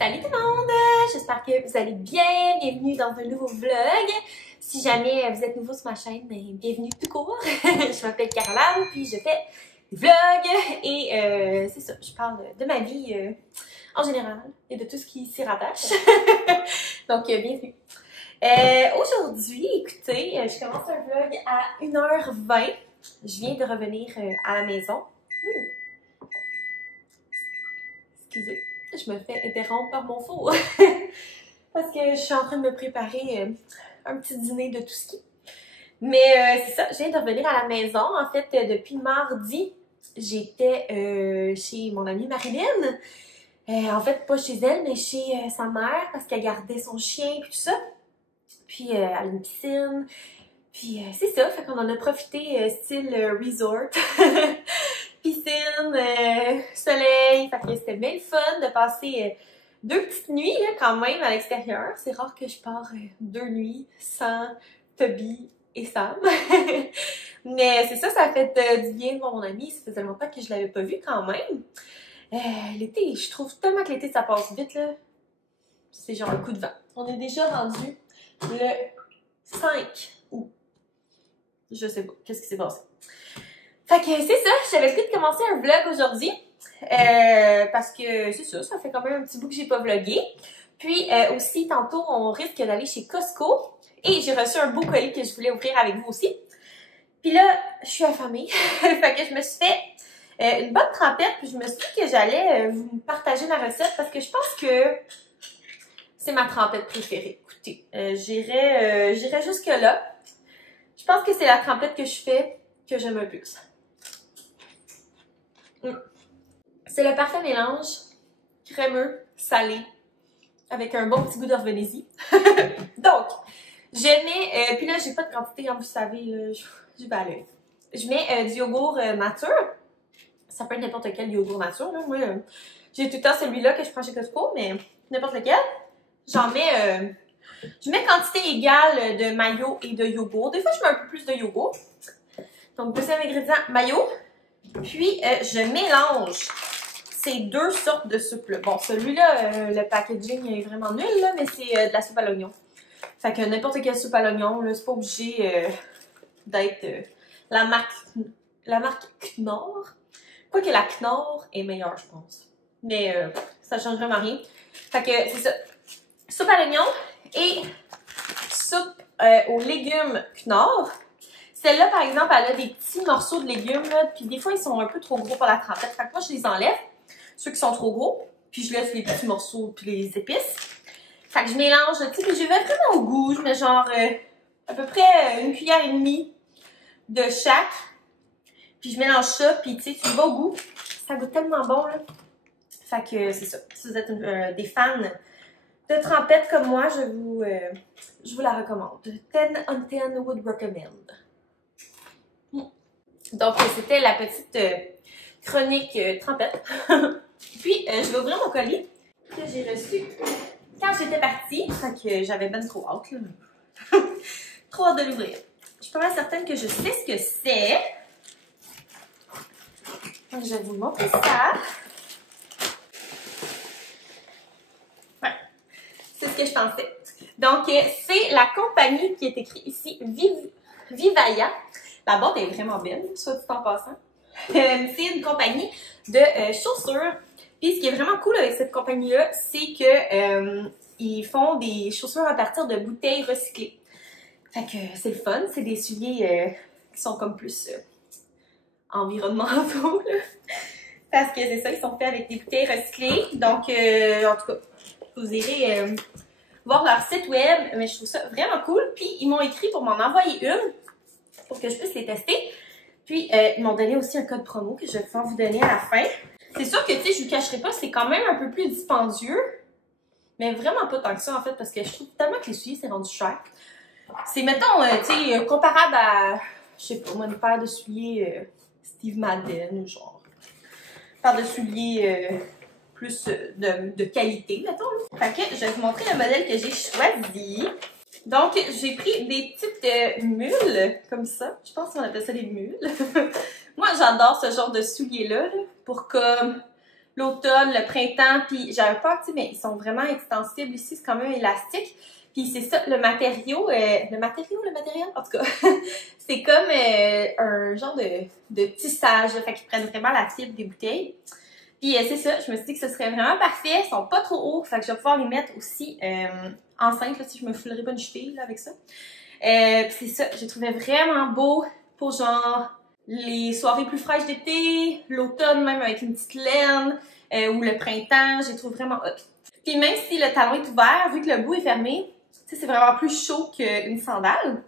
Salut tout le monde! J'espère que vous allez bien. Bienvenue dans un nouveau vlog. Si jamais vous êtes nouveau sur ma chaîne, bienvenue tout court. Je m'appelle Caroline, puis je fais des vlogs et c'est ça, je parle de ma vie en général et de tout ce qui s'y rattache. Donc, bienvenue. Aujourd'hui, écoutez, je commence un vlog à 1h20. Je viens de revenir à la maison. Excusez. Je me fais interrompre par mon four parce que je suis en train de me préparer un petit dîner de tout ski. Mais c'est ça, je viens de revenir à la maison. En fait, depuis mardi, j'étais chez mon amie Marilyn. En fait, pas chez elle, mais chez sa mère parce qu'elle gardait son chien et tout ça. Puis elle a une piscine. Puis c'est ça, fait qu'on en a profité style resort. Piscine, soleil, fait que c'était bien le fun de passer 2 petites nuits là, quand même à l'extérieur. C'est rare que je pars 2 nuits sans Toby et Sam. Mais c'est ça, ça a fait du bien de voir mon ami. Ça faisait longtemps que je l'avais pas vu quand même. L'été, je trouve tellement que l'été ça passe vite là. C'est genre un coup de vent. On est déjà rendu le 5 août. Je sais pas, qu'est-ce qui s'est passé? Fait que c'est ça, j'avais le goût de commencer un vlog aujourd'hui, parce que c'est ça, ça fait quand même un petit bout que j'ai pas vlogué. Puis aussi, tantôt, on risque d'aller chez Costco, et j'ai reçu un beau colis que je voulais ouvrir avec vous aussi. Puis là, je suis affamée, fait que je me suis fait une bonne trempette, puis je me suis dit que j'allais vous partager la recette, parce que je pense que c'est ma trempette préférée. Écoutez, j'irai jusque-là. Je pense que c'est la trempette que je fais que j'aime le plus. C'est le parfait mélange crémeux, salé, avec un bon petit goût d'orvénésie. Donc, je mets, puis là j'ai pas de quantité, hein, vous savez, là, je vais à l'œil. Je mets du yogourt nature. Ça peut être n'importe quel yogourt nature. Là. Moi, j'ai tout le temps celui-là que je prends chez Costco, mais n'importe lequel. J'en mets, je mets quantité égale de mayo et de yogourt. Des fois, je mets un peu plus de yogourt. Donc, deuxième ingrédient, mayo. Puis, je mélange ces 2 sortes de soupe-là. Bon, celui-là, le packaging est vraiment nul, là, mais c'est de la soupe à l'oignon. Fait que n'importe quelle soupe à l'oignon, là, c'est pas obligé d'être la marque Knorr. Quoique la Knorr est meilleure, je pense. Mais ça change vraiment rien. Fait que c'est ça. Soupe à l'oignon et soupe aux légumes Knorr. Celle-là, par exemple, elle a des petits morceaux de légumes, là, puis des fois, ils sont un peu trop gros pour la trempette. Fait que moi, je les enlève, ceux qui sont trop gros, puis je laisse les petits morceaux puis les épices. Fait que je mélange, tu sais, puis je vais vraiment au goût. Je mets genre à peu près 1 cuillère et demie de chaque. Puis je mélange ça, puis tu sais, tu vas au goût. Ça goûte tellement bon, là. Fait que c'est ça. Si vous êtes des fans de trempette comme moi, je vous la recommande. 10 on 10 would recommend. Donc, c'était la petite chronique trempette. Puis, je vais ouvrir mon colis que j'ai reçu quand j'étais partie. Fait que j'avais ben trop hâte, là. Trop hâte de l'ouvrir. Je suis pas mal certaine que je sais ce que c'est. Donc, je vais vous montrer ça. Ouais. C'est ce que je pensais. Donc, c'est la compagnie qui est écrite ici, Vivaya. La boîte est vraiment belle, soit dit en passant. C'est une compagnie de chaussures. Puis ce qui est vraiment cool avec cette compagnie-là, c'est que ils font des chaussures à partir de bouteilles recyclées. Fait que c'est le fun. C'est des souliers qui sont comme plus environnementaux, là. Parce que c'est ça, ils sont faits avec des bouteilles recyclées. Donc, en tout cas, vous irez voir leur site web. Mais je trouve ça vraiment cool. Puis ils m'ont écrit pour m'en envoyer une, pour que je puisse les tester. Puis, ils m'ont donné aussi un code promo que je vais pouvoir vous donner à la fin. C'est sûr que, tu sais, je vous cacherai pas, c'est quand même un peu plus dispendieux. Mais vraiment pas tant que ça, en fait, parce que je trouve tellement que les souliers, c'est rendu cher. C'est, mettons, tu sais, comparable à, je sais pas, moi, une paire de souliers Steve Madden, ou genre, une paire de souliers plus de qualité, mettons. Fait que, je vais vous montrer le modèle que j'ai choisi. Donc, j'ai pris des petites mules, comme ça. Je pense qu'on appelle ça des mules. Moi, j'adore ce genre de souliers-là, là, pour comme l'automne, le printemps, puis j'avais peur, tu sais, mais ils sont vraiment extensibles ici, c'est quand même élastique. Puis c'est ça, le matériau, en tout cas, c'est comme un genre de tissage, là, fait qu'ils prennent vraiment la fibre des bouteilles. Puis c'est ça, je me suis dit que ce serait vraiment parfait, ils sont pas trop hauts, fait que je vais pouvoir les mettre aussi enceintes, là, si je me foulerais pas une cheville là, avec ça. Puis c'est ça, j'ai trouvé vraiment beau pour genre les soirées plus fraîches d'été, l'automne même avec une petite laine, ou le printemps, j'ai trouvé vraiment hot. Puis même si le talon est ouvert, vu que le bout est fermé, tu sais, c'est vraiment plus chaud qu'une sandale.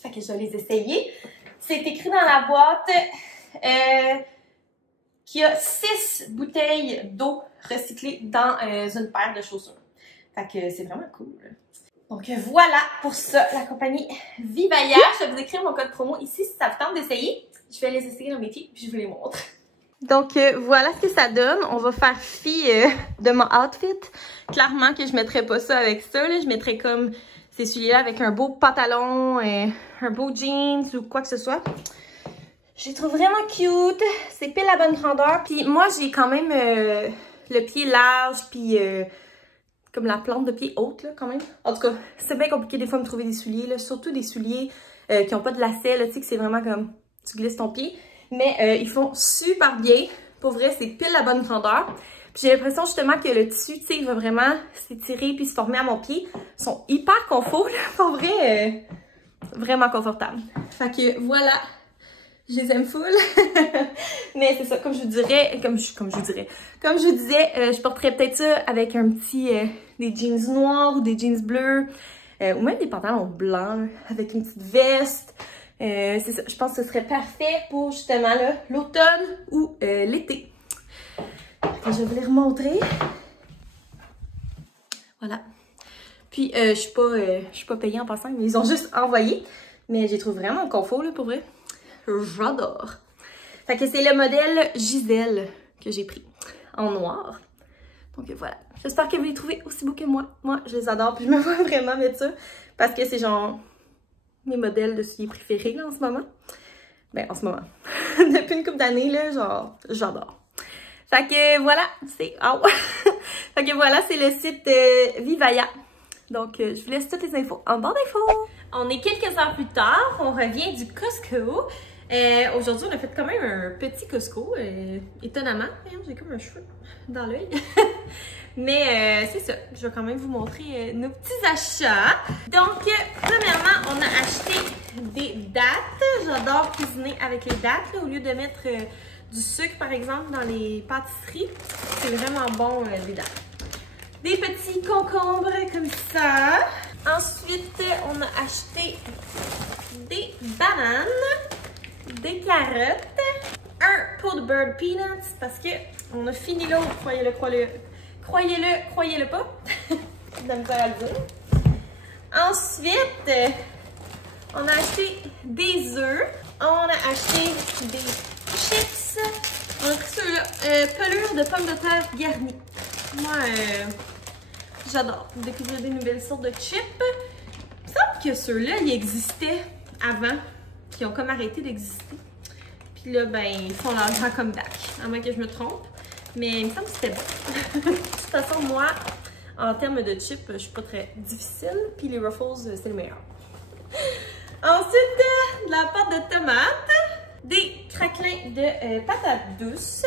Fait que je vais les essayer. C'est écrit dans la boîte qu'il y a 6 bouteilles d'eau recyclée dans une paire de chaussures. Fait que c'est vraiment cool. Donc voilà pour ça, la compagnie Vivaya. Je vais vous écrire mon code promo ici si ça vous tente d'essayer. Je vais les essayer dans mes pieds puis je vous les montre. Donc voilà ce que ça donne. On va faire fi de mon outfit. Clairement que je mettrais pas ça avec ça. Là. Je mettrais comme ces souliers-là avec un beau pantalon, un beau jeans ou quoi que ce soit. Je les trouve vraiment cute. C'est pile la bonne grandeur. Puis moi, j'ai quand même le pied large puis comme la plante de pied haute là quand même. En tout cas, c'est bien compliqué des fois de me trouver des souliers. Là. Surtout des souliers qui n'ont pas de lacets. Tu sais que c'est vraiment comme tu glisses ton pied. Mais ils font super bien. Pour vrai, c'est pile la bonne grandeur. Puis j'ai l'impression justement que le tissu, tu sais, il va vraiment s'étirer puis se former à mon pied. Ils sont hyper confort, là. Pour vrai, vraiment confortables. Fait que voilà, je les aime full. Mais c'est ça, comme je vous disais, je porterais peut-être ça avec un petit, des jeans noirs ou des jeans bleus. Ou même des pantalons blancs, là, avec une petite veste. C'est ça, je pense que ce serait parfait pour justement l'automne ou l'été. Je vais vous les remontrer. Voilà. Puis je suis pas payée en passant, mais ils ont juste envoyé. Mais j'ai trouvé vraiment confort là pour vrai. J'adore. Fait que c'est le modèle Gisèle que j'ai pris en noir. Donc voilà. J'espère que vous les trouvez aussi beaux que moi. Moi, je les adore. Puis je me vois vraiment mettre ça parce que c'est genre mes modèles de souliers préférés là, en ce moment. Ben, en ce moment. Depuis une couple d'années, là, genre, j'adore. Fait que voilà, c'est... Oh. Fait que voilà, c'est le site Vivaya. Donc, je vous laisse toutes les infos en barre d'infos. On est quelques heures plus tard, on revient du Costco. Aujourd'hui, on a fait quand même un petit Costco, étonnamment. J'ai comme un cheveu dans l'œil. Mais c'est ça, je vais quand même vous montrer nos petits achats. Donc, premièrement, on a acheté des dattes. J'adore cuisiner avec les dattes, là, au lieu de mettre du sucre, par exemple, dans les pâtisseries. C'est vraiment bon, les dattes. Des petits concombres comme ça. Ensuite, on a acheté des bananes, des carottes, un pot de bird peanuts parce que on a fini l'autre, croyez-le pas. De me faire le dire. Ensuite, on a acheté des œufs, on a acheté des chips, on a pris ceux-là, pelure de pommes de terre garnies. Moi, j'adore découvrir des nouvelles sortes de chips. Il me semble que ceux-là, ils existaient avant, qui ont comme arrêté d'exister. Puis là, ben, ils font leur grand comeback, à moins que je me trompe. Mais il me semble que c'était bon. De toute façon, moi, en termes de chips, je suis pas très difficile. Puis les Ruffles, c'est le meilleur. Ensuite, de la pâte de tomate, des craquelins de patates douces,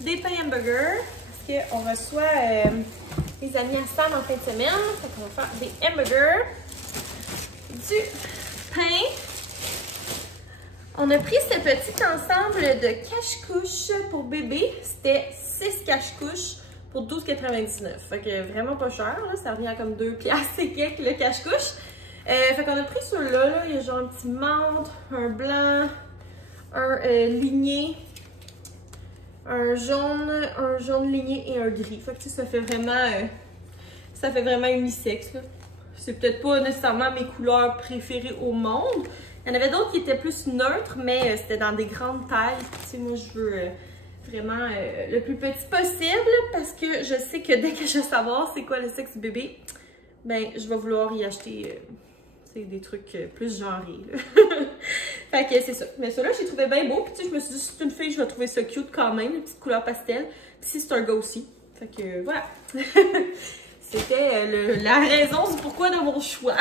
des pains hamburgers, parce qu'on reçoit les amis à Sam en fin de semaine. Fait qu'on va faire des hamburgers, du pain. On a pris ce petit ensemble de cache-couches pour bébé. C'était 6 cache-couches pour 12,99 $. Fait que vraiment pas cher, là. Ça revient à comme 2 piastres et quelques le cache-couche. Fait qu'on a pris ceux-là, là. Il y a genre un petit menthe, un blanc, un ligné, un jaune ligné et un gris. Fait que ça fait vraiment unisexe, là. C'est peut-être pas nécessairement mes couleurs préférées au monde. Il y en avait d'autres qui étaient plus neutres, mais c'était dans des grandes tailles. Tu sais, moi, je veux vraiment le plus petit possible parce que je sais que dès que je vais savoir c'est quoi le sexe du bébé, ben, je vais vouloir y acheter des trucs plus genrés. Fait que c'est ça. Mais celui-là, j'ai trouvé bien beau. Puis tu sais, je me suis dit, si c'est une fille, je vais trouver ça cute quand même, une petite couleur pastel. Puis si c'est un gars aussi. Fait que voilà. C'était la raison du pourquoi de mon choix.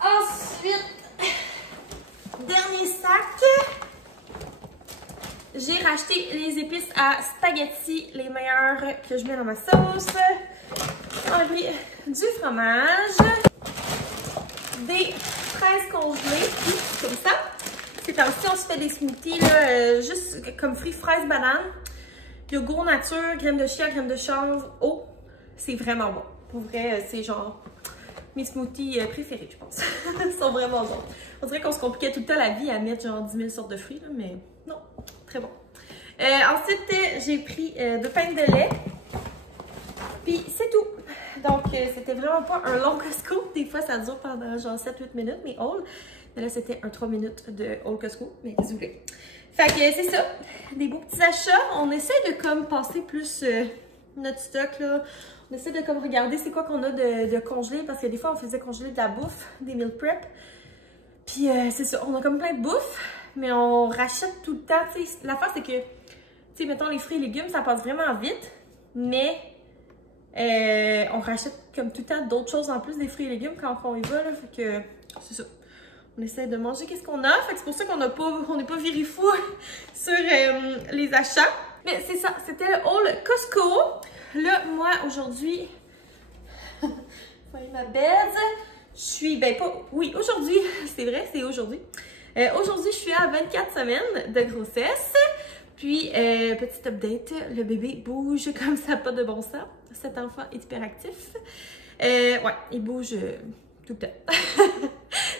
Ensuite, dernier sac. J'ai racheté les épices à spaghetti, les meilleures que je mets dans ma sauce. J'ai pris du fromage, des fraises congelées, comme ça. C'est comme si on se fait des smoothies, là, juste comme fruits, fraises, bananes. Yogourt nature, crème de chia, crème de chanvre, eau. C'est vraiment bon. Pour vrai, c'est genre mes smoothies préférés, je pense. Ils sont vraiment bons. On dirait qu'on se compliquait tout le temps la vie à mettre genre 10 000 sortes de fruits, là, mais non, très bon. Ensuite, j'ai pris de pain de lait. Puis c'est tout. Donc, c'était vraiment pas un long Costco. Des fois, ça dure pendant genre 7-8 minutes, mais all. Mais là, c'était un 3 minutes de All Costco, mais qu'est-ce que vous voulez. Fait que c'est ça. Des beaux petits achats. On essaie de comme passer plus notre stock, là. On essaie de comme regarder c'est quoi qu'on a de congelé, parce que des fois, on faisait congeler de la bouffe, des meal prep. Puis c'est ça, on a comme plein de bouffe, mais on rachète tout le temps. L'affaire, c'est que, tu sais, mettons, les fruits et légumes, ça passe vraiment vite, mais on rachète comme tout le temps d'autres choses en plus des fruits et légumes quand on y va, là. Fait que c'est ça. On essaie de manger qu'est-ce qu'on a. Fait que c'est pour ça qu'on n'est pas viré fou sur les achats. Mais c'est ça, c'était le haul Costco. Là, moi, aujourd'hui, voyez ma bête. Je suis, ben pas, oui, aujourd'hui, c'est vrai, c'est aujourd'hui. Aujourd'hui, je suis à 24 semaines de grossesse. Puis, petit update, le bébé bouge comme ça, pas de bon sens. Cet enfant est hyperactif. Ouais, il bouge tout le temps.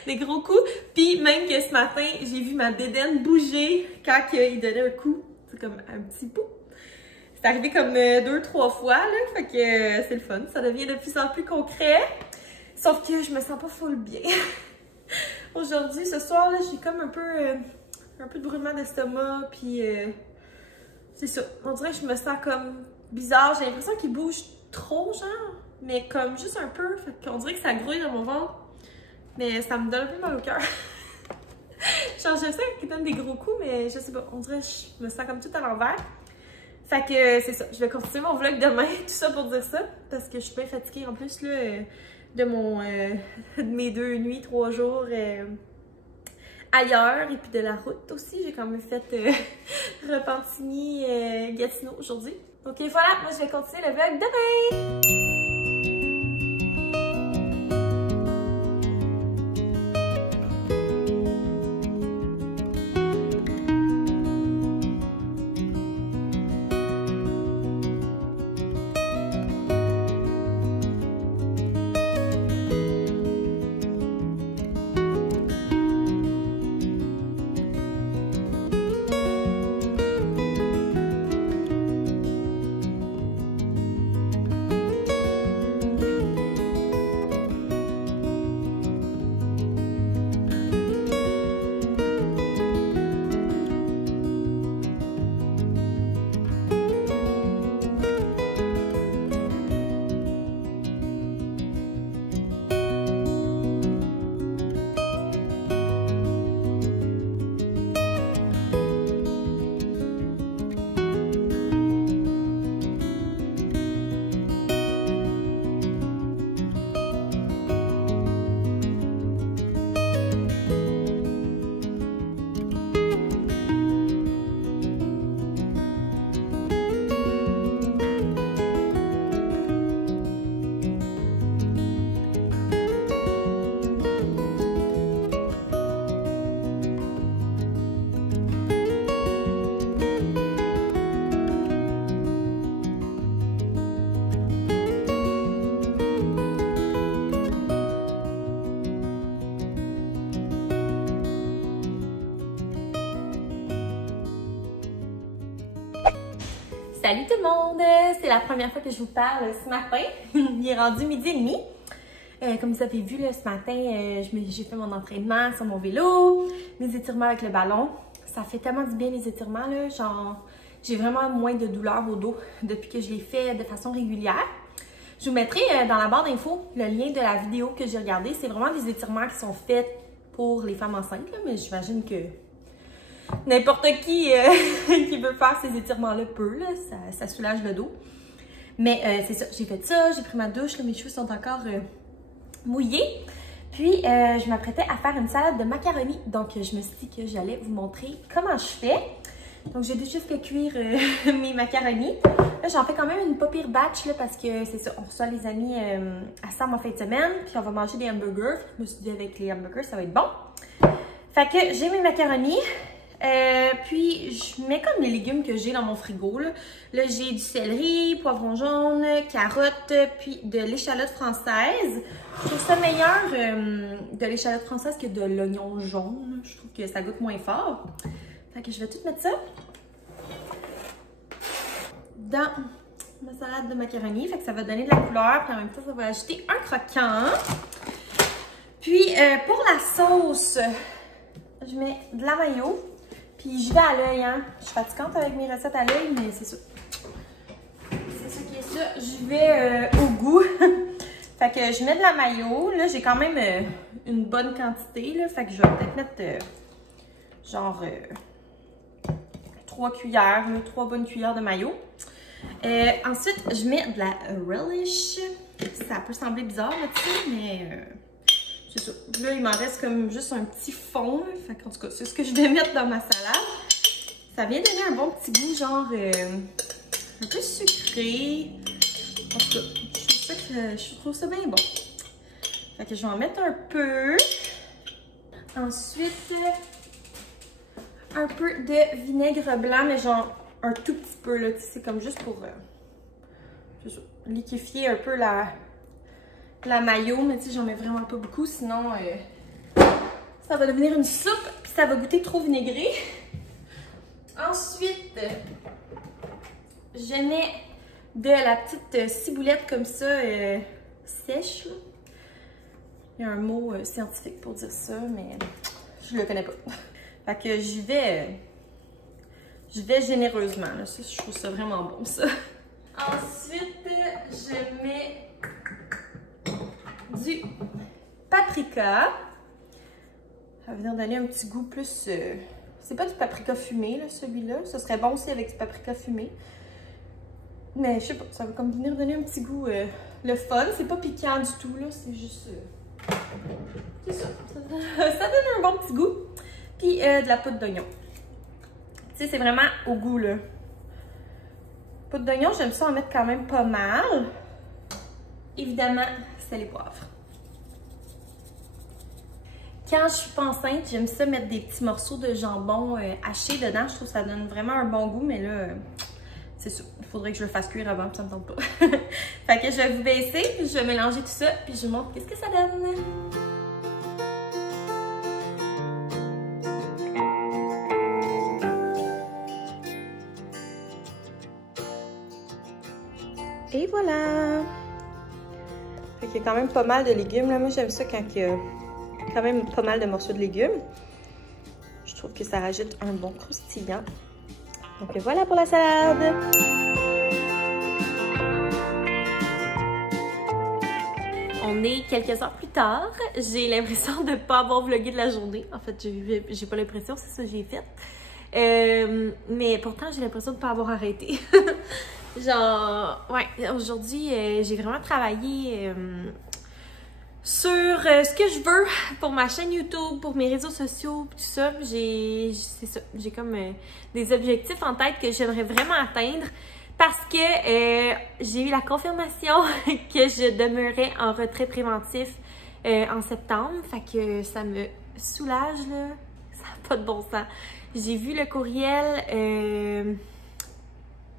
Des gros coups. Puis, même que ce matin, j'ai vu ma bédaine bouger quand il donnait un coup. C'est comme un petit bout. C'est arrivé comme 2-3 fois, là. Fait que c'est le fun. Ça devient de plus en plus concret. Sauf que je me sens pas full bien. Aujourd'hui, ce soir, là, j'ai comme un peu de brûlement d'estomac, puis c'est ça. On dirait que je me sens comme bizarre. J'ai l'impression qu'il bouge trop, genre, mais comme juste un peu. Fait qu'on dirait que ça grouille dans mon ventre, mais ça me donne un peu mal au cœur. Genre, je sais qu'il donne des gros coups, mais je sais pas. On dirait que je me sens comme tout à l'envers. Fait que c'est ça. Je vais continuer mon vlog demain, tout ça pour dire ça, parce que je suis bien fatiguée en plus, là. De mes 2 nuits, 3 jours ailleurs, et puis de la route aussi. J'ai quand même fait Repentigny, Gatineau aujourd'hui. Donc voilà, moi je vais continuer le vlog demain! Salut tout le monde! C'est la première fois que je vous parle ce matin. Il est rendu 12h30. Comme vous avez vu là, ce matin, j'ai fait mon entraînement sur mon vélo, mes étirements avec le ballon. Ça fait tellement du bien les étirements, là. Genre, j'ai vraiment moins de douleur au dos depuis que je les fais de façon régulière. Je vous mettrai dans la barre d'infos le lien de la vidéo que j'ai regardée. C'est vraiment des étirements qui sont faits pour les femmes enceintes, là, mais j'imagine que n'importe qui qui veut faire ces étirements-là peut, là, ça soulage le dos. Mais c'est ça, j'ai fait ça, j'ai pris ma douche, là, mes cheveux sont encore mouillés. Puis je m'apprêtais à faire une salade de macaroni, donc je me suis dit que j'allais vous montrer comment je fais. Donc j'ai juste fait cuire mes macaronis. Là j'en fais quand même une pas pire batch là, parce que c'est ça, on reçoit les amis à Sam en fin de semaine, puis on va manger des hamburgers. Je me suis dit avec les hamburgers ça va être bon. Fait que j'ai mes macaronis. Puis je mets comme les légumes que j'ai dans mon frigo. Là j'ai du céleri, poivron jaune, carottes, puis de l'échalote française. Je trouve ça meilleur de l'échalote française que de l'oignon jaune. Je trouve que ça goûte moins fort. Fait que je vais tout mettre ça dans ma salade de macaroni. Fait que ça va donner de la couleur. Puis en même temps, ça va ajouter un croquant. Puis pour la sauce, je mets de la mayo. Puis je vais à l'œil, hein. Je suis fatigante avec mes recettes à l'œil, mais c'est ça. C'est ça qui est ça. Je vais au goût. Fait que je mets de la mayo. Là, j'ai quand même une bonne quantité, là. Fait que je vais peut-être mettre genre 3 cuillères, 3 bonnes cuillères de mayo. Ensuite, je mets de la relish. Ça peut sembler bizarre, là, tu sais, mais c'est ça. Là, il m'en reste comme juste un petit fond. Là. Fait qu'en tout cas, c'est ce que je vais mettre dans ma salade. Ça vient donner un bon petit goût, genre un peu sucré. En tout cas, je trouve ça bien bon. Fait que je vais en mettre un peu. Ensuite, un peu de vinaigre blanc, mais genre un tout petit peu, là. C'est comme juste pour liquéfier un peu la mayo, mais tu sais, j'en mets vraiment pas beaucoup, sinon ça va devenir une soupe, puis ça va goûter trop vinaigré. Ensuite, je mets de la petite ciboulette comme ça, sèche. Là. Il y a un mot scientifique pour dire ça, mais je le connais pas. Fait que j'y vais généreusement. Là. Ça, je trouve ça vraiment bon, ça. Ensuite, je mets du paprika. Ça va venir donner un petit goût plus... C'est pas du paprika fumé, là, celui-là. Ce serait bon aussi avec du paprika fumé. Mais je sais pas, ça va comme venir donner un petit goût le fun. C'est pas piquant du tout, là. C'est juste... c'est ça. Ça donne un bon petit goût. Puis de la poudre d'oignon. Tu sais, c'est vraiment au goût, là. Poudre d'oignon, j'aime ça en mettre quand même pas mal. Évidemment, sel et poivre. Quand je suis pas enceinte, j'aime ça mettre des petits morceaux de jambon haché dedans. Je trouve que ça donne vraiment un bon goût, mais là, c'est sûr. Il faudrait que je le fasse cuire avant, puis ça me tente pas. Fait que je vais vous baisser, puis je vais mélanger tout ça, puis je vous montre qu'est-ce que ça donne. Et voilà! Fait qu'il y a quand même pas mal de légumes. Là. Moi, j'aime ça quand il y a quand même pas mal de morceaux de légumes. Je trouve que ça rajoute un bon croustillant. Donc voilà pour la salade! On est quelques heures plus tard. J'ai l'impression de ne pas avoir vlogué de la journée. En fait, j'ai pas l'impression, c'est ça que j'ai fait. Mais pourtant, j'ai l'impression de ne pas avoir arrêté. Genre, ouais, aujourd'hui, j'ai vraiment travaillé sur ce que je veux pour ma chaîne YouTube, pour mes réseaux sociaux, tout ça. C'est ça, j'ai comme des objectifs en tête que j'aimerais vraiment atteindre parce que j'ai eu la confirmation que je demeurais en retrait préventif en septembre. Fait que ça me soulage, là. Ça n'a pas de bon sens. J'ai vu le courriel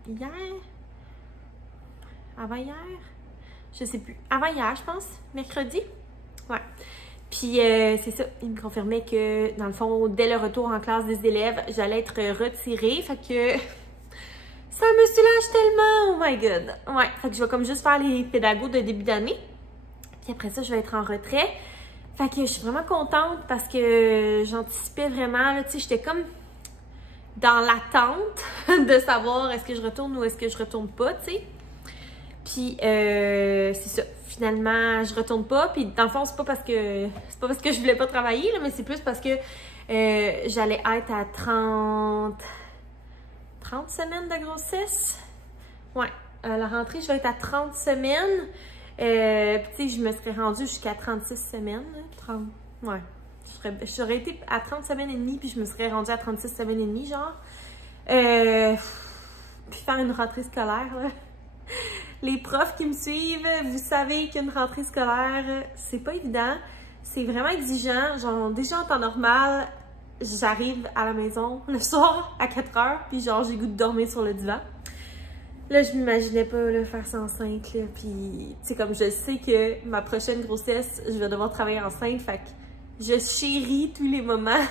hier. Avant-hier? Je sais plus. Avant-hier, je pense. Mercredi? Ouais. Puis, c'est ça. Il me confirmait que, dans le fond, dès le retour en classe des élèves, j'allais être retirée. Fait que ça me soulage tellement! Oh my God! Ouais. Fait que je vais comme juste faire les pédagogues de début d'année. Puis après ça, je vais être en retrait. Fait que je suis vraiment contente parce que j'anticipais vraiment, là, tu sais, j'étais comme dans l'attente de savoir est-ce que je retourne ou est-ce que je retourne pas, tu sais. Puis c'est ça. Finalement, je retourne pas. Puis dans le fond, c'est pas parce que je voulais pas travailler, là, mais c'est plus parce que j'allais être à 30 semaines de grossesse. Ouais. À la rentrée, je vais être à 30 semaines. Puis tu sais, je me serais rendue jusqu'à 36 semaines. 30, ouais. J'aurais été à 30 semaines et demie, puis je me serais rendue à 36 semaines et demie, genre. Puis faire une rentrée scolaire, là. Les profs qui me suivent, vous savez qu'une rentrée scolaire, c'est pas évident. C'est vraiment exigeant. Genre, déjà en temps normal, j'arrive à la maison le soir à 4 heures, puis genre, j'ai goût de dormir sur le divan. Là, je m'imaginais pas là, faire ça enceinte, là. Puis, tu sais, comme je sais que ma prochaine grossesse, je vais devoir travailler enceinte, fait que je chéris tous les moments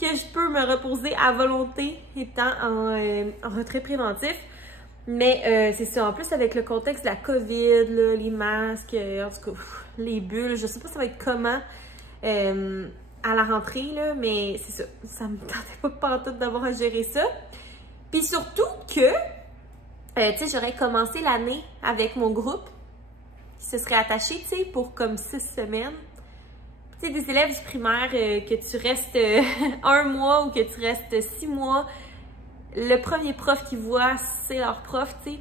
que je peux me reposer à volonté étant en retrait préventif. Mais c'est ça, en plus avec le contexte de la COVID, là, les masques, en tout cas, les bulles, je sais pas ça va être comment à la rentrée, là, mais c'est ça, ça me tentait pas pantoute d'avoir à gérer ça. Puis surtout que, tu sais, j'aurais commencé l'année avec mon groupe qui se serait attaché, tu sais, pour comme 6 semaines. Tu sais, des élèves du primaire, que tu restes 1 mois ou que tu restes 6 mois, le premier prof qu'ils voient, c'est leur prof, tu sais.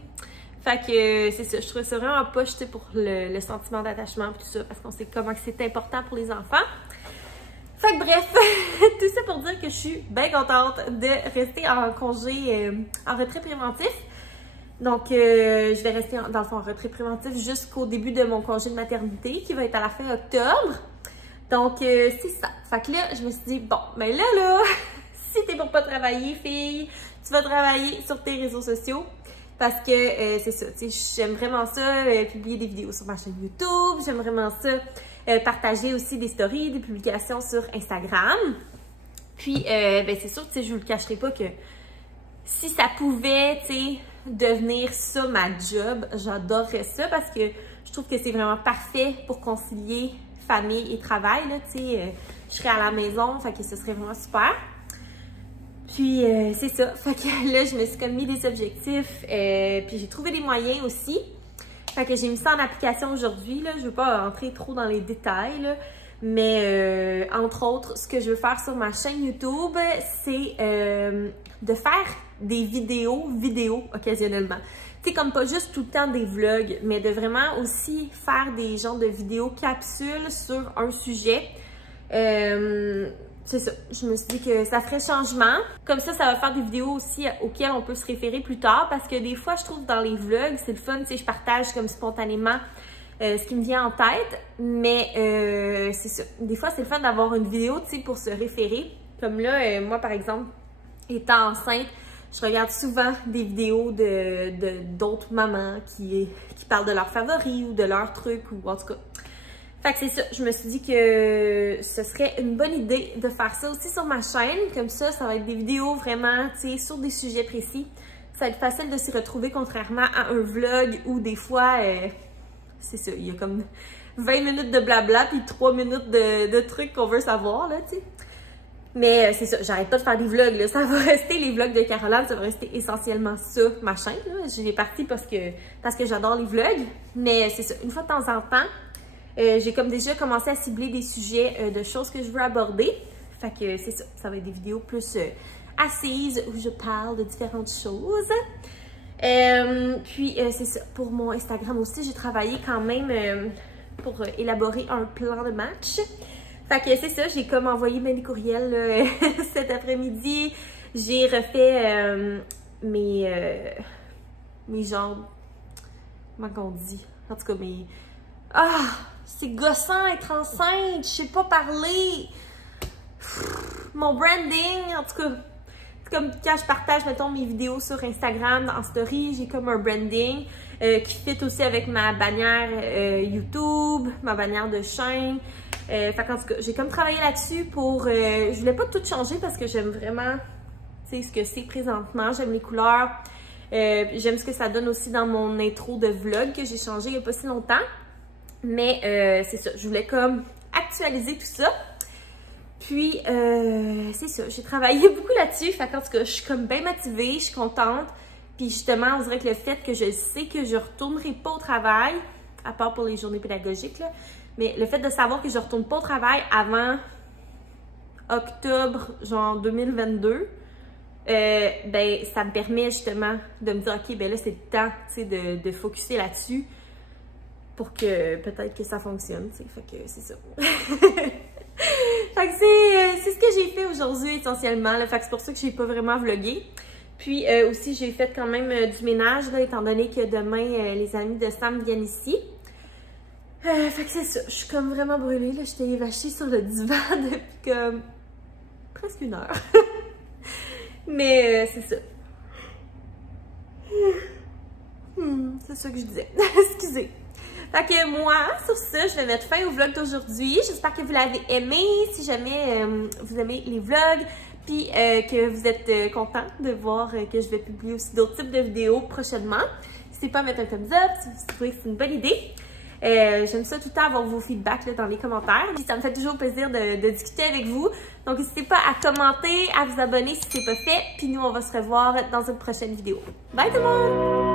Fait que c'est ça, je trouve ça vraiment poche, tu sais, pour le sentiment d'attachement et tout ça, parce qu'on sait comment c'est important pour les enfants. Fait que bref, tout ça pour dire que je suis bien contente de rester en congé, en retrait préventif. Donc, je vais rester dans le fond en retrait préventif jusqu'au début de mon congé de maternité, qui va être à la fin octobre. Donc, c'est ça. Fait que là, je me suis dit, bon, ben là, si t'es pour pas travailler, fille, tu vas travailler sur tes réseaux sociaux. Parce que c'est ça, tu sais, j'aime vraiment ça, publier des vidéos sur ma chaîne YouTube. J'aime vraiment ça, partager aussi des stories, des publications sur Instagram. Puis, ben c'est sûr, tu sais, je vous le cacherai pas que si ça pouvait, tu sais, devenir ça ma job, j'adorerais ça parce que je trouve que c'est vraiment parfait pour concilier famille et travail, là, tu sais. Je serais à la maison, fait que ce serait vraiment super. Puis, c'est ça. Fait que là, je me suis comme mis des objectifs. Puis, j'ai trouvé des moyens aussi. Fait que j'ai mis ça en application aujourd'hui, là. Je veux pas entrer trop dans les détails, là. Mais, entre autres, ce que je veux faire sur ma chaîne YouTube, c'est de faire des vidéos occasionnellement. Tu sais, comme pas juste tout le temps des vlogs, mais de vraiment aussi faire des genres de vidéos capsules sur un sujet. C'est ça, je me suis dit que ça ferait changement. Comme ça va faire des vidéos aussi auxquelles on peut se référer plus tard parce que des fois, je trouve dans les vlogs, c'est le fun, tu sais, je partage comme spontanément ce qui me vient en tête. Mais c'est ça, des fois, c'est le fun d'avoir une vidéo, tu sais, pour se référer. Comme là, moi, par exemple, étant enceinte, je regarde souvent des vidéos d'autres mamans qui parlent de leurs favoris ou de leurs trucs ou en tout cas. Fait que c'est ça, je me suis dit que ce serait une bonne idée de faire ça aussi sur ma chaîne. Comme ça va être des vidéos vraiment, tu sais, sur des sujets précis. Ça va être facile de s'y retrouver contrairement à un vlog où des fois, c'est ça, il y a comme 20 minutes de blabla puis 3 minutes de trucs qu'on veut savoir, là, tu sais. Mais c'est ça, j'arrête pas de faire des vlogs, là. Ça va rester les vlogs de Caroline, ça va rester essentiellement ça, ma chaîne, là. Je l'ai partie parce que j'adore les vlogs. Mais c'est ça, une fois de temps en temps, j'ai comme déjà commencé à cibler des sujets de choses que je veux aborder. Fait que c'est ça, ça va être des vidéos plus assises où je parle de différentes choses. Puis c'est ça, pour mon Instagram aussi, j'ai travaillé quand même pour élaborer un plan de match. Fait que c'est ça, j'ai comme envoyé même des courriels là, cet après-midi. J'ai refait mes genres, comment qu'on dit? En tout cas, mes... Ah! C'est gossant être enceinte, je sais pas parler. Mon branding, en tout cas, c'est comme quand je partage, mettons, mes vidéos sur Instagram, en story, j'ai comme un branding qui fit aussi avec ma bannière YouTube, ma bannière de chaîne. Fait qu'en tout cas, j'ai comme travaillé là-dessus pour... je voulais pas tout changer parce que j'aime vraiment, tu sais, ce que c'est présentement. J'aime les couleurs. J'aime ce que ça donne aussi dans mon intro de vlog que j'ai changé il y a pas si longtemps. Mais c'est ça, je voulais comme actualiser tout ça. Puis, c'est ça, j'ai travaillé beaucoup là-dessus. Fait qu'en tout cas, je suis comme bien motivée, je suis contente. Puis justement, on dirait que le fait que je sais que je retournerai pas au travail, à part pour les journées pédagogiques, là, mais le fait de savoir que je retourne pas au travail avant octobre, genre 2022, ben ça me permet justement de me dire, ok, ben là c'est le temps, tu sais, de focusser là-dessus pour que peut-être que ça fonctionne, tu sais, fait que c'est ça. Fait que c'est ce que j'ai fait aujourd'hui essentiellement, là, fait que c'est pour ça que j'ai pas vraiment vlogué. Puis aussi j'ai fait quand même du ménage, là, étant donné que demain les amis de Sam viennent ici. Fait que c'est ça, je suis comme vraiment brûlée, là, j'étais évachée sur le divan depuis comme presque 1 heure. Mais c'est ça. C'est ça que je disais. Excusez. Fait que moi, sur ça, je vais mettre fin au vlog d'aujourd'hui. J'espère que vous l'avez aimé. Si jamais vous aimez les vlogs, puis que vous êtes content de voir que je vais publier aussi d'autres types de vidéos prochainement, n'hésitez pas à mettre un thumbs up si vous trouvez que c'est une bonne idée. J'aime ça tout le temps avoir vos feedbacks là, dans les commentaires. Puis ça me fait toujours plaisir de discuter avec vous. Donc n'hésitez pas à commenter, à vous abonner si ce n'est pas fait. Puis nous, on va se revoir dans une prochaine vidéo. Bye tout le monde!